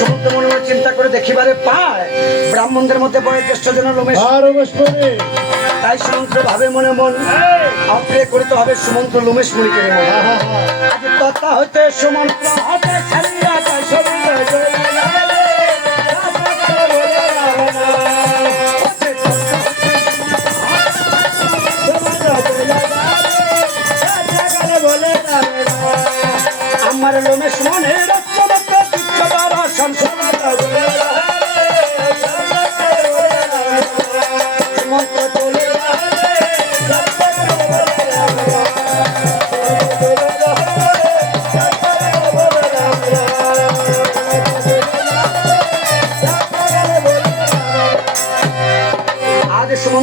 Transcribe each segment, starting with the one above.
সমুদ্র মনে মনে চিন্তা করে দেখিবারে পায় ব্রাহ্মণদের মধ্যে বয়োজ্যেষ্ঠ জন রমেশ মনে তাই সমুদ্র ভাবে মনে মন অপ্রিয় করিতে হবে সুমন্ত্র লোমেশ মুনিকে মনে আজ তথা হইতে সুমন্ত্র হতে ছাড়িয়া যায় শরীরে আমার লোমেশ মনে রক্তরক্ত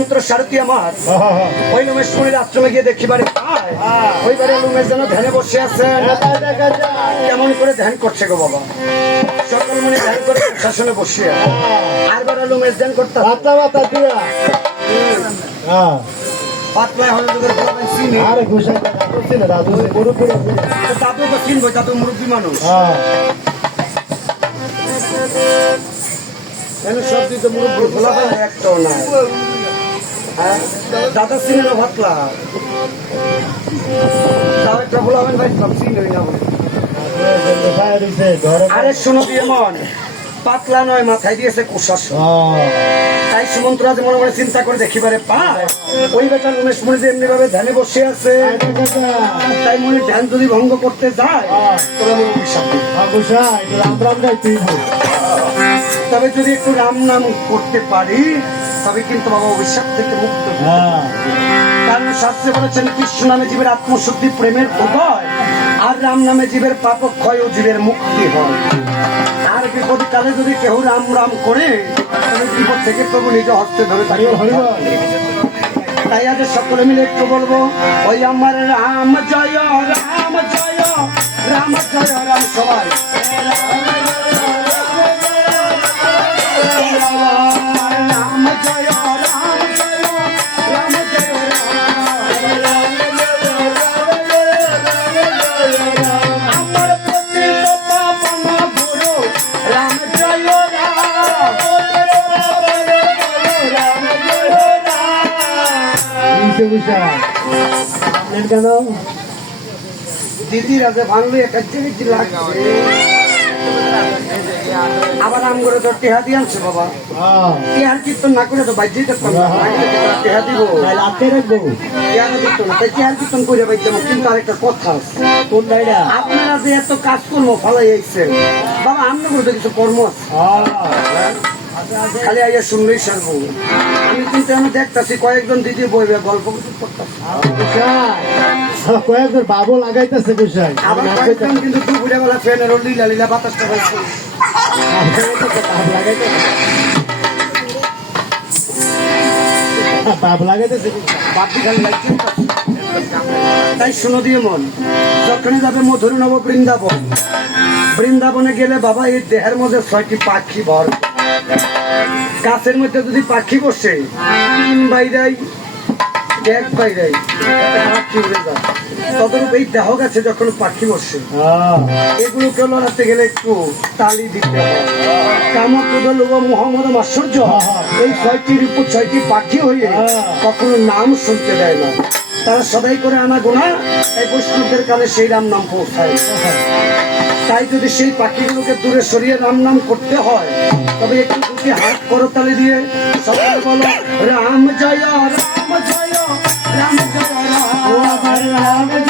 আজ সুমন্ত্র সারথি আমার। ওই লোমেশ মুনির আশ্রমে গিয়ে দেখিবারে পায় ওইবারে লোমেশ যেন ধ্যানে বসে আছে। কেমন করে ধ্যান করছে গো বাবা। সকল মনে ধ্যান করে শাসনে বসিয়া আর বার লোমেশ ধ্যান করতে পাতা দিয়া। হ্যাঁ। হলে তোদের বলবেন চিনি। আরে ঘুষা করছি না দাদু গরু করে তো দাদু তো চিনবো দাদু মুরব্বী মানুষ। হ্যাঁ। সব দিকে মুরব্বী একটাও নাই? হ্যাঁ দাদা না ভাতলা তাও একটা ভাই সব না। কোথায় দিছে ঘরে আরে শোনো দিয়ে মন পাতলা নয় মাথায় দিয়েছে কুশাস তাই সুমন্ত্র আজ মনে মনে চিন্তা করে দেখিবারে পায় ওই বেটা উমেশ মনে যে এমনি ভাবে ধ্যানে বসে আছে তাই মনে ধ্যান যদি ভঙ্গ করতে যায় তবে রাম রাম গাইতে তবে যদি একটু রাম নাম করতে পারি তবে কিন্তু বাবা অভিশাপ থেকে মুক্ত হই। হ্যাঁ কারণ শাস্ত্রে বলেছেন কৃষ্ণ নামে জীবের আত্মশুদ্ধি প্রেমের উদয় আর রাম নামে জীবের পাপ ক্ষয় ও জীবের মুক্তি হয় আর বিপদ কালে যদি কেউ রাম রাম করে তবে বিপদ থেকে প্রভু নিজে হস্তে ধরে হরিবল। তাই আজ সকলে মিলে একটু বলব ওই আমার রাম জয় রাম জয় রাম জয় রাম সবাই রাম কেন দিদি রাজে ভাঙলে একটা জিনিস লাগছে আবার আম করে তোর টেহা দিয়ে আনছে বাবা। হ্যাঁ কীর্তন না করে তো বাইজেই দেখতাম না। আগে থেকে তারা টেহা দিব? আটকে রাখব। টেহা দিত তাই টেহার কীর্তন করে বাইতে কিন্তু আরেকটা কথা আছে। কোন ডাইরা আপনারা যে এত কাজ কর্ম ফলাই আইছেন বাবা আমরা বলতে কিছু কর্ম আছে। হ্যাঁ খালি আইয়া শুনলেই সারবো। আমি কিন্তু আমি দেখতাছি কয়েকজন দিদি বইবে গল্প কিছু করতেছে। ঘুষা কয়েকজন বাবু লাগাইতেছে আবার কয়েকজন কিন্তু দুপুরে বেলা ফ্যানের লীলা লীলা বাতাসটা লাগাইতেছে। খালি লাগছে তাই শুনো দিয়ে মন, যখনই যাবে মধুর নব বৃন্দাবন, বৃন্দাবনে গেলে বাবা এই দেহের মধ্যে ছয়টি পাখি ভর। গাছের মধ্যে যদি পাখি বসে, তিন পাখি উড়ে যায়। তদরূপ এই দেহ গাছে যখন পাখি বসে হ্যাঁ। এগুলোকে লড়াতে গেলে একটু তালি দিতে হয় কামক্রোধ লোভ মোহাম্মদ আশ্চর্য এই ছয়টির উপর ছয়টি পাখি হয়ে। কখনো নাম শুনতে দেয় না। তারা সদাই করে আনা গোনা এই বৈষ্ণবদের কানে সেই রাম নাম পৌঁছায়। তাই যদি সেই পাখিগুলোকে দূরে সরিয়ে রাম নাম করতে হয় তবে একটু দুটি হাত করতালি দিয়ে সকলে বলো রাম জয় রাম রাম জয় রাম রাম জয় রাম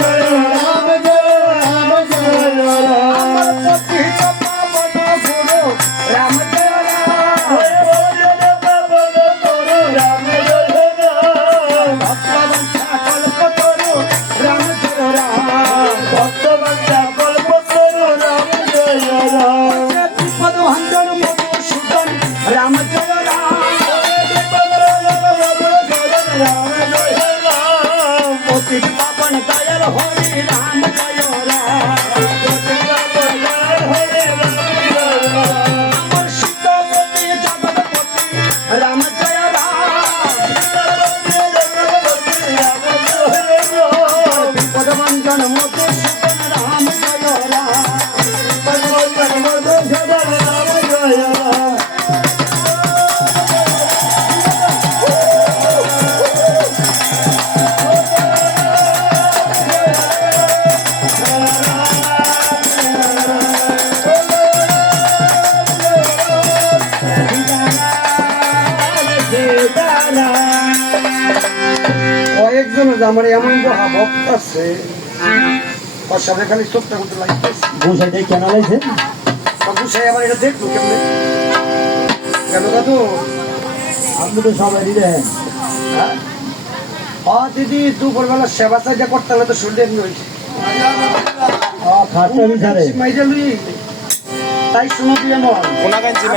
আমার এমন বহা ভক্ত আছে। সামনে খালি চোখটা করতে লাগতেছে। গোসাইটাই কেন লাগছে? আবার এটা কেমনে? কেন দাদু? আপনি তো সবাই দিলেন। হ্যাঁ? দিদি দুপুরবেলা সেবা সাজা করতে হলে তো শুনলে এমনি হয়েছে। বিচারে মাইজালুই তাই শোনো তুই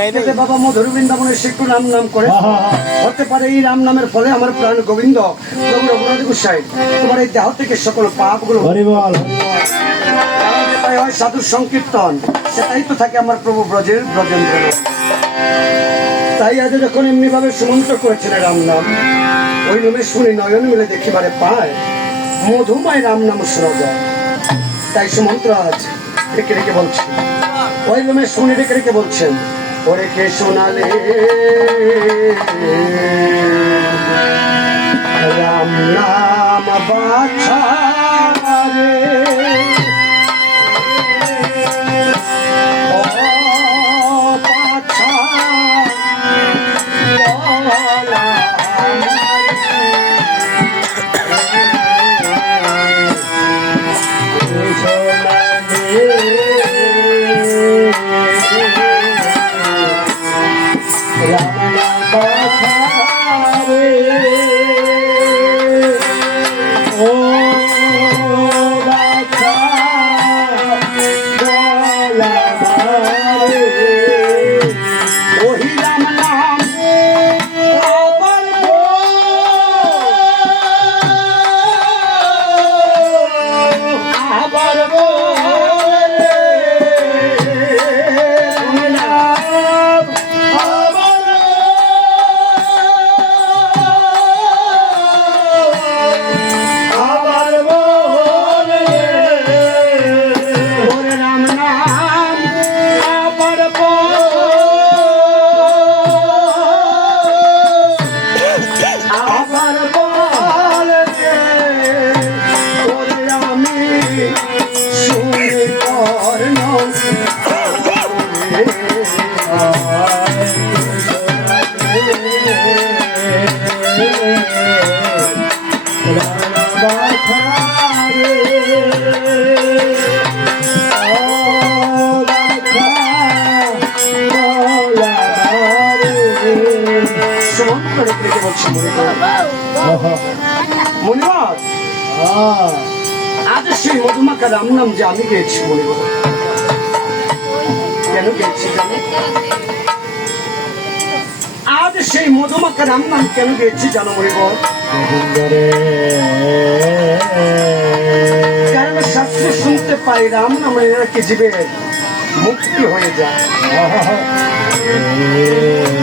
আজকে বাবা মধুর বৃন্দাবনের সে একটু নাম নাম করে। হতে পারে এই রাম নামের ফলে আমার প্রাণ গোবিন্দ প্রভু রঘুনাথ গোসাই তোমার এই দেহ থেকে সকল পাপগুলো যেটাই হয় সাধুর সংকীর্তন সেটাই তো থাকে আমার প্রভু ব্রজের ব্রজেন্দ্র। তাই আজ যখন এমনি ভাবে সুমন্ত্র করেছিল রাম নাম ওই নামে শুনি নয়ন মিলে দেখিবারে পায় মধুময় রাম নাম শোনা যায় তাই সুমন্ত্র আজ রেখে রেখে বলছি। ওই রুমে শুনে রেখে রেখে বলছেন? ওরে কে শোনালে? রাম নাম বাছা রে। মনিবার আজ সেই মধুমাখা রাম নাম যে আমি গেয়েছি মনিবার কেন গেয়েছি জানো? সেই মধুমাখা রাম নাম কেন গেয়েছি জানো মনিবর কারণ শাস্ত্র শুনতে পাই রাম নামে নাকি জীবের মুক্তি হয়ে যায়।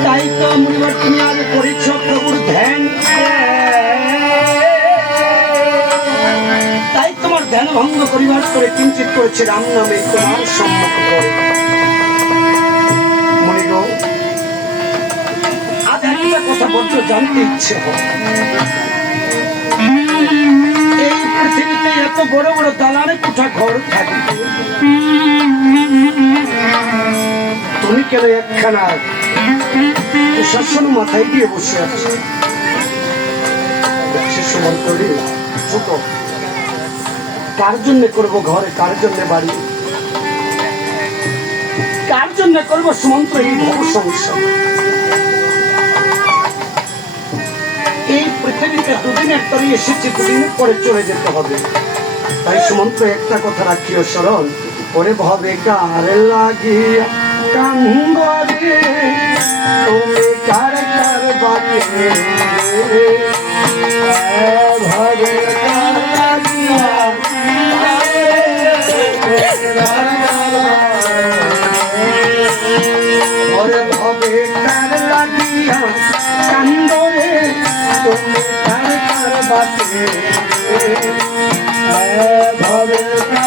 তাই তো মনিবার, তুমি আজ করেছ প্রভুর ধ্যান। তাই তোমার ধ্যান ভঙ্গ করিবার করে কিঞ্চিত করেছে রাম নামে তোমার সম্মুখ করে জানতে ইচ্ছে এই পৃথিবীতে এত বড় বড় দালানে কোঠা ঘর থাকে। তুমি কেন একখানা প্রশাসন মাথায় দিয়ে বসে আছো? করে জন্য করব ঘরে, কার জন্য বাড়ি? কার জন্য করব সুমন্ত এই ভব পৃথিবীতে দুদিনের তরে এসেছি, দুদিন পরে চলে যেতে হবে। তাই সুমন্ত, একটা কথা রাখিও স্মরণ ওরে ভবে কার লাগিয়া তুমি কার কার বাকে কার লাগিয়া কান্দরে তুমি কার বাকে ভবে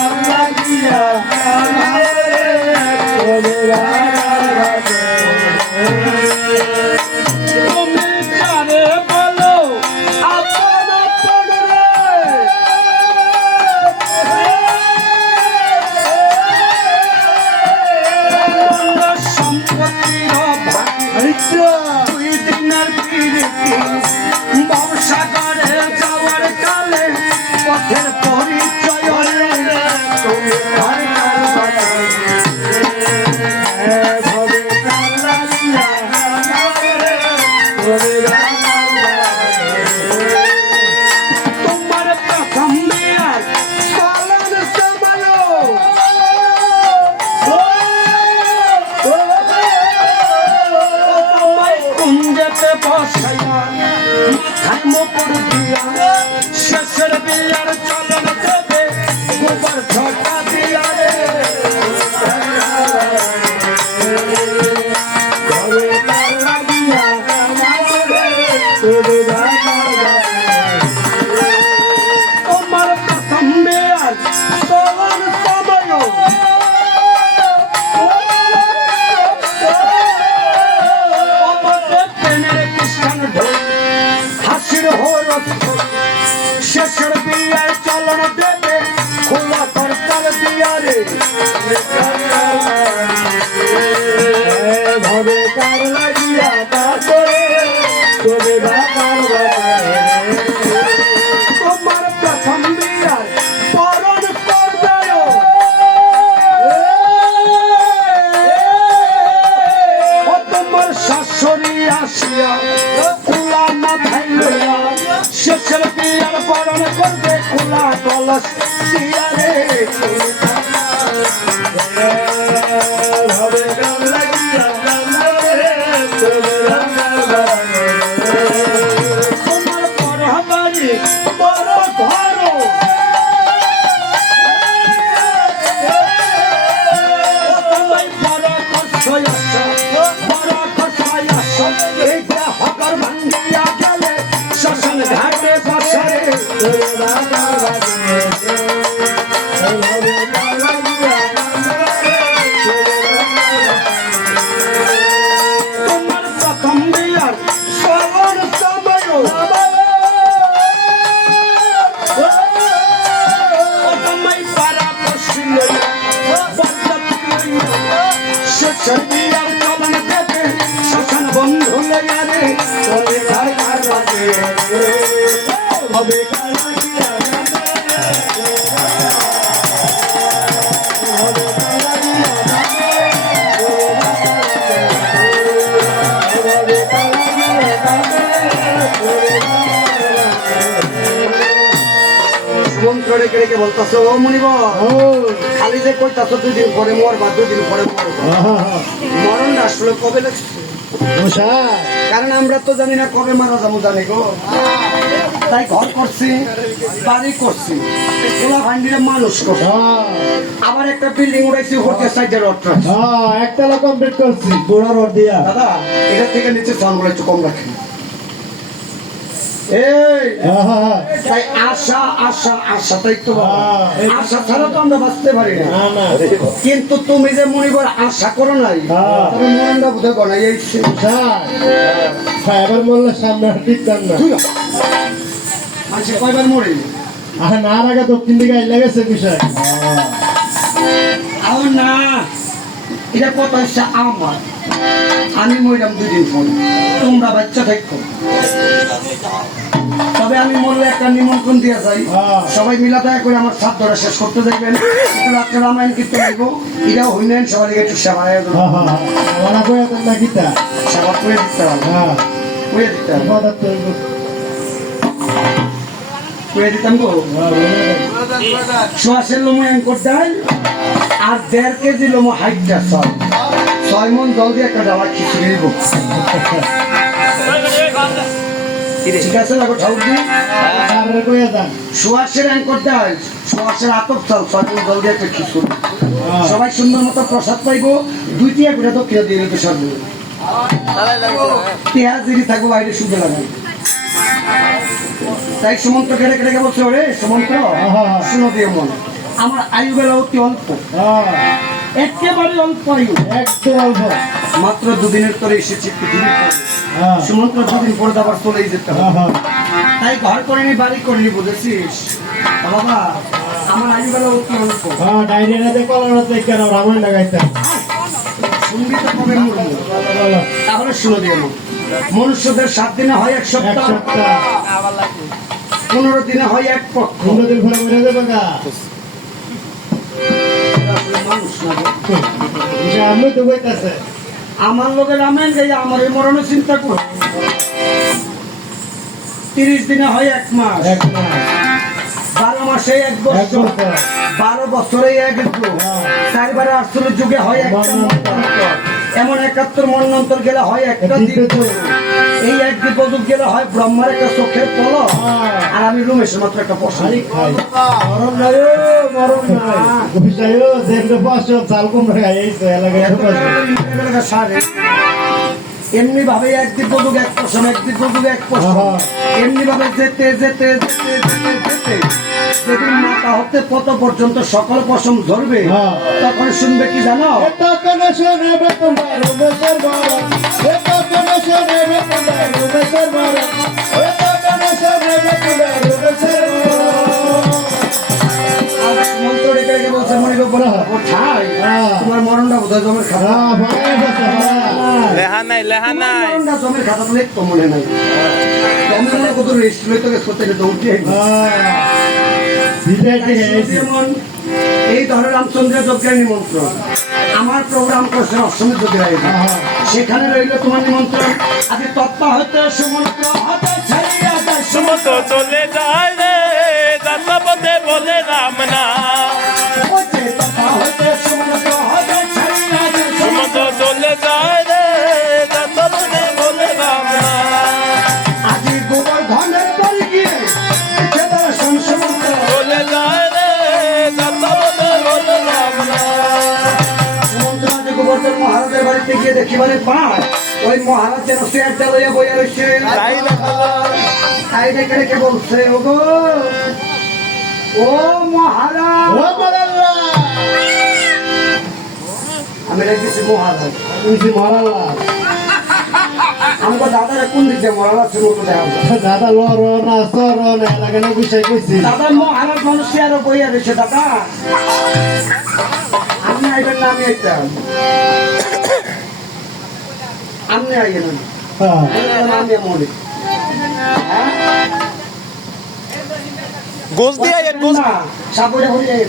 বিয়ার চলন ভবে কার বসারে তোমার রেখে রেখে বলতেছো? ও মুনিব খালি যে কইতাছো দুই দিন পরে মর বা দুই দিন পরে মর মরণ আসলে কবে লাগছে কারণ আমরা তো জানি না কবে মারা যাব জানি গো। তাই ঘর করছি বাড়ি করছি। খোলা ভান্ডিরে মানুষ করছি। আবার একটা বিল্ডিং উড়াইছি হোটেল সাইডের অর্থ একতলা কমপ্লিট করছি গোড়ার ওর দিয়া। দাদা এটা থেকে নিচে সাউন্ড একটু কম রাখেন। এই তাই আশা আশা আশা তাই তো। আশা ছাড়া তো আমরা বাঁচতে পারি না। কিন্তু তুমি যে মনিবর আশা করো নাই হ্যাঁ। তবে মনটা বোধহয় গনাই আইছে এবার বললে সামনে আর টিকতাম না। মানুষে কয়বার মরে? আর না আগে দক্ষিণ দিকে আইলে গেছে বিষয়। আও না এটা কত হচ্ছে আমার। আমি মরলাম দুই দিন পর। তোমরা বাচ্চা থাকো। তবে আমি মরলে একটা নিমন্ত্রণ দিয়ে যাই। হ্যাঁ। সবাই মিলা দয়া করে আমার ছাত্ররা শেষ করতে দেখবেন। রামায়ণ কীর্তন লাগবো এটাও হইলেন সবাই একটু সেবা আয়োজন না গীতা। সেবা করে দিতে হবে। হ্যাঁ। করে দিতে হবে। সোয়াশের লোমো অ্যাঙ্কর দেয়। আর দেড় কেজি লোমো হাইটটা ছয় ছয় মন জল দিয়ে একটা ডালা খিচুড়ি দিব ঠিক আছে কইয়া যান সোয়াশের অ্যাঙ্কর দেয় সোয়াশের আতপ চাল ছয় মন জল দিয়ে একটা খিচুড়ি হ্যাঁ। সবাই সুন্দর মতো প্রসাদ পাইবো দুই টিয়া করে তো কেউ দিয়ে দিতে সব পেঁয়াজ যদি থাকব বাইরে সুন্দর লাগে তাই সুমন্ত কেটে কেটে বলছে ওরে সুমন্ত আহা। শুনো দিয়ে মন। আমার আয়ু বেলা অতি অল্প। হ্যাঁ। একেবারে অল্প আয়ু একদম অল্প। মাত্র দুদিনের তোরে এসেছি পৃথিবীর হ্যাঁ। সুমন্ত দুদিন পরে আবার চলেই যেতে হবে। হ্যাঁ তাই ঘর করিনি বাড়ি করিনি বুঝেছিস? বাবা আমার আয়ু অতি অল্প। হ্যাঁ ডাইরিয়াতে কলারাতে কেন? রামায়ণ লাগাইতাম শুনবি তো কবে মরবো? বলো বলো। তাহলে শুনে দিয়ে মনুষ্যদের সাত দিনে হয় এক সপ্তাহ। পনেরো দিনে হয় এক পক্ষ। পনেরো দিন পরে যাবে গা। মানুষ না আমি তো বইতাছে আমার লোকের রামায়ণ যে আমার এই মরণের চিন্তা করো তিরিশ দিনে হয় এক মাস এক মাস বারো মাসে এক বছর বারো বছরে এক যুগ হ্যাঁ। চারবারে আটচল্লিশ যুগে হয় একটা। এমন একাত্তর মন্বন্তর গেলে হয় একটা দ্বীপ। এই একদিন পর্যন্ত গেলে হয় ব্রহ্মার একটা চোখের পলক আর আমি রুমেশের মাত্র একটা পশারি খাই মরণ নাই ও, মরণ নাই। বুঝাইও, দেখলে পাঁচশো চাল কুমড়া এই তো এলাকায় পাঁচশো। এমনি ভাবে একদিন পর্যন্ত এক পশম এক পশম হ্যাঁ। এমনি ভাবে যেতে যেতে যেতে যেতে যেতে যেদিন মাথা হতে কত পর্যন্ত সকল পশম ধরবে? হ্যাঁ। তখন শুনবে কি জানো? তোমার তোমার তোমার মনে হ্যাঁ। তোমার মরণটা বোধহয় খাতা। হ্যাঁ, কথা, ভালো। লেহা নাই লেহা নাই। মরণটা জমের খাতা তো তো মনে নাই। আমি কত রেস্ট তোকে সত্যি এই ধরো রামচন্দ্রের যজ্ঞের নিমন্ত্রণ আমার প্রোগ্রাম করছে অষ্টমী যজ্ঞের আয়োজন। হ্যাঁ। সেখানে রইল তোমার নিমন্ত্রণ আজ তত্ত্ব হতে সমন্ত্র হতে ছাড়িয়া যায় চলে যায় রে বলে রাম না মহারাজের বাড়িতে গিয়ে দেখিবারে পায় ওই মহারাজ যেন চেয়ারটা লইয়া বইয়া রয়েছে তাই দেখা দেখে রেখে বলছে ও গো ও মহারাজ! আমি রেখেছি মহারাজ তুমি দাদারা কোন দিক দিয়ে মহারাজ দেখা যায়। দাদা লড় না কইছি দাদা মহারাজ মানুষ আরও বইয়া রয়েছে দাদা। আইবেন না আমি আপনি আইবেন হ্যাঁ। আমি মনে গোস দিয়ে আইয়েন গোস। না সাপড়ে হয়ে যায়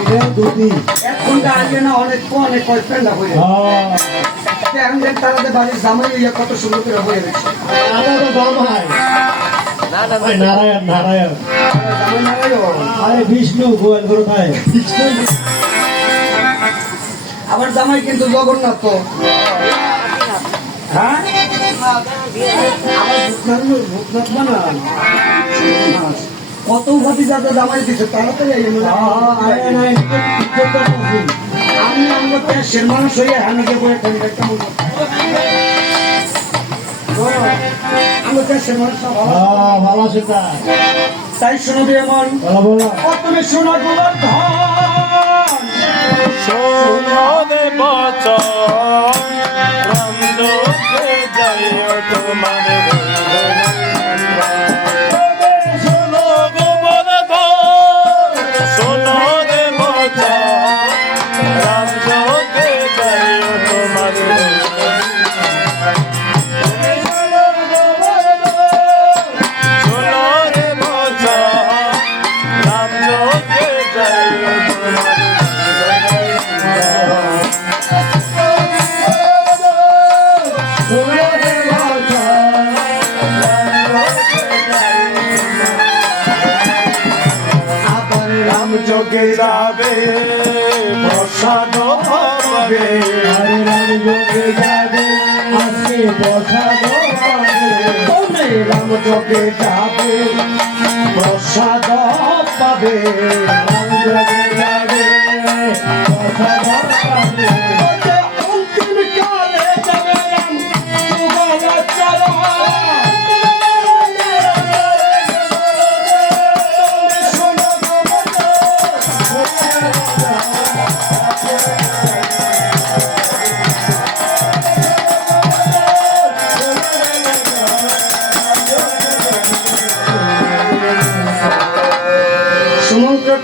এটা দুধি এক ঘণ্টা আইবে না অনেক অনেক কয়েকটা হয়ে যায় হ্যাঁ। এখন দেখ তাদের বাড়ির জামাই ইয়ে কত সুন্দর করে হয়ে গেছে। দাদা তো দাম হয় নারায়ণ নারায়ণ। আরে বিষ্ণু গোয়াল করে খায় আবার জামাই কিন্তু জগন্নাথ। তো হ্যাঁ কত উপাধি যাতে জামাই দিছে তারা তো যাই আমি আমরা দেশের মানুষ হইয়া হানিকে বয়ে কেমন আমরা দেশের মানুষ ভালো। হ্যাঁ ভালো আছে তাই শোনো দিয়ে আমার। বলো বলো। প্রথমে শোনো দে বচন। রাম যোগে যায় তোমার যাবে বসানো হবে হরে রাম যোগে যাবে আজকে বসাবো কৌনে রাম যোগে যাবে প্রসাদ পাবে। রাম যোগে যাবে প্রসাদ পাবে।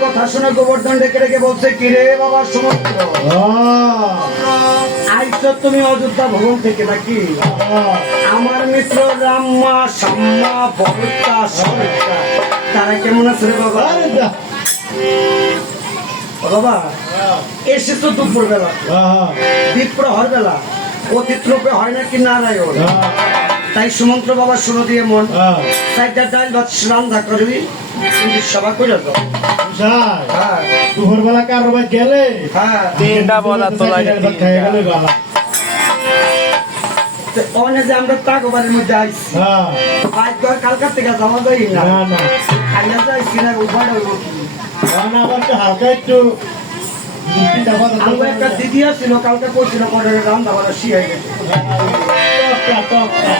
কথা শুনে গোবর্ধন ডেকে ডেকে বলছে কিরে বাবা সুমন্ত্র আজ তো তুমি অযোধ্যা ভবন থেকে নাকি? আমার মিত্র রাম্মা সাম্মা বরতা সরতা। তারা কেমন আছে বাবা? বাবা এসে তো দুপুর বেলা হ্যাঁ দ্বীপ প্রহর বেলা অতিথ্রপে হয় নাকি নারায়ণ? তাই সুমন্ত্র বাবা শুনো দিয়ে মন। তাই ডাল ভাত রান্না করবি সভা করে দাও। বুঝাই হ্যাঁ। দুপুরবেলা কারও বাড়ি গেলে হ্যাঁ। তিনটা বলা তোলা খেয়ে গেলে গলা তো যে আমরা তাকবারের মধ্যে আইছি। হ্যাঁ। আজ তো আর কালকার থেকে যাওয়া যায় না। না না। খাইয়া যায় সিনার উপায় হইব আবার একটু হালকা দিদি ছিল কালকে করছিল পরে রান্না শিয়াই গেছে। টকটা, টকটা।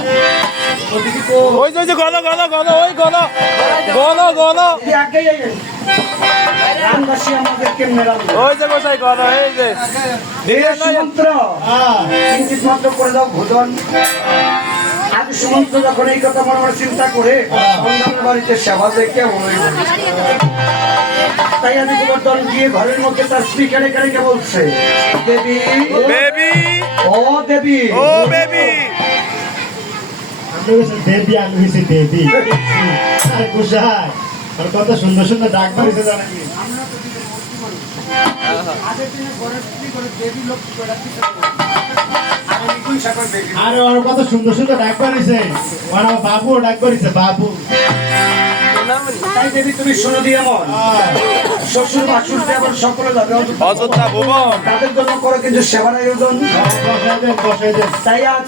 ওদিকে তো ওই যে ওই যে গলো গলো গলো ওই গলো গলো গলো। ওই যে গোসাই গলো এই যে। সুমন্ত্র। হ্যাঁ কিঞ্চিত মাত্র করে দাও ভোজন আজ সুমন্ত্র যখন এই কথা মনে মনে চিন্তা করে সন্ধানের বাড়িতে সেবা দেখে তাই আমি গোবর্ধন গিয়ে ঘরের মধ্যে তার স্পিকারে কেড়ে বলছে দেবী বেবি ও দেবী। ও দেবী। আমি দেবী। আরে আর কত সুন্দর সুন্দর ডাক লক্ষ্মী করে রাখতে আর ওর কত সুন্দর সুন্দর ডাক পারিছে ওর বাবু ডাক পারিছে বাবু। তাই দেবী তুমি শোনো দিয়ে মন হ্যাঁ। শ্বশুর বাসুর দেবর সকলে যাবে। অযোধ্যা ভুবন। তাদের জন্য করো কিন্তু সেবার আয়োজন। তাই আজ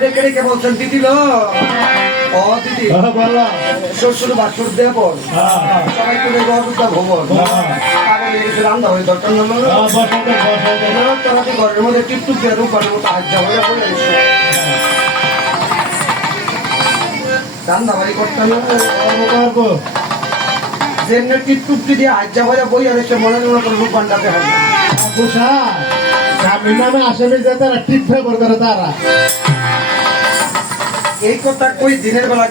ডেকে ডেকে বলছেন দিদি লো ও দিদি। হ্যাঁ বলো। শ্বশুর বাসুর হ্যাঁ। সবাই করে গর্বতা ভবন। হ্যাঁ। হয়ে রান্না হয়ে দরকার। হ্যাঁ, তোমাদের ঘরের মধ্যে টিপটুপ দিয়ে রূপার মতো হাত যাওয়া এসো। রান্না বাড়ি করতে না যেমনি টিপটুপ দিয়ে হাত যাওয়া বই আর এসে মনে মনে করে রূপ হবে নামে আসামি যে তারা টিপ ফেভার করে তারা। এই কথা কই দিনের বেলা